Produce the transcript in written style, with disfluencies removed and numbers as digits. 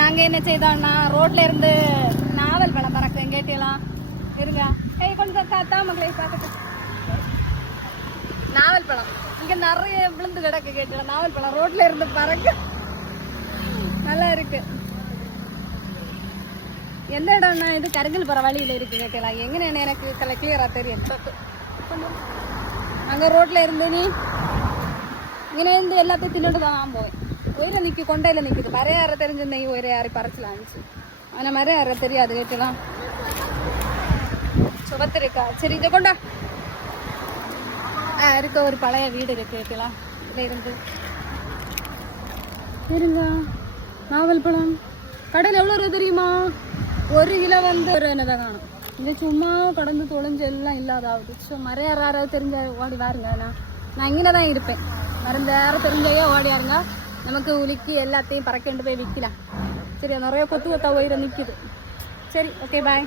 நாங்க என்ன செய்தோம்னா ரோட்ல இருந்து நாவல் பழம் பறக்கிறேன் கேட்டீங்களா இருங்க கொஞ்சம் காத்தா மக்களை பார்க்க நாவல் பழம் இங்க நிறைய விழுந்து கிடக்கு கேட்டீங்களா நாவல் பழம் ரோட்ல இருந்து பறக்க நல்லா இருக்கு எந்த இடம்னா இது கருங்கல் போற வழியில இருக்கு கேட்டீங்களா எங்கன்னு எனக்கு கிளியரா தெரியும் அங்க ரோட்ல இருந்து நீ இங்கே இருந்து எல்லாத்தையும் தின்னுட்டு தான் நான் போவேன் உயிரை நிற்கி கொண்டையில நிற்குது மறையாற தெரிஞ்சிருந்த உயிரை யாரை பறச்சலாம் இருந்துச்சு ஆனால் மறையாற தெரியாது கேட்டலாம் சுபத்திருக்கா சரி இதை கொண்டா இருக்க ஒரு பழைய வீடு இருக்கு கேட்டலாம் இதில் இருந்து இருங்க நாவல் பழம் கடையில் எவ்வளோ ரூபா தெரியுமா 1 கிலோ வந்து ஒரு என்னதான் காணும் இது சும்மா கடந்து தொலைஞ்சு எல்லாம் இல்லாதாவது ஸோ மறையாறாராவது தெரிஞ்ச ஓடி வாருங்க நான் இங்கே தான் இருப்பேன் மருந்து யாரும் தெரிஞ்சையோ ஓடியாருங்க நமக்கு உலுக்கி எல்லாத்தையும் பறக்கண்டு போய் விற்கலாம் சரி நிறைய கொத்து கொத்தா உயிரை நிற்கிது சரி ஓகே பாய்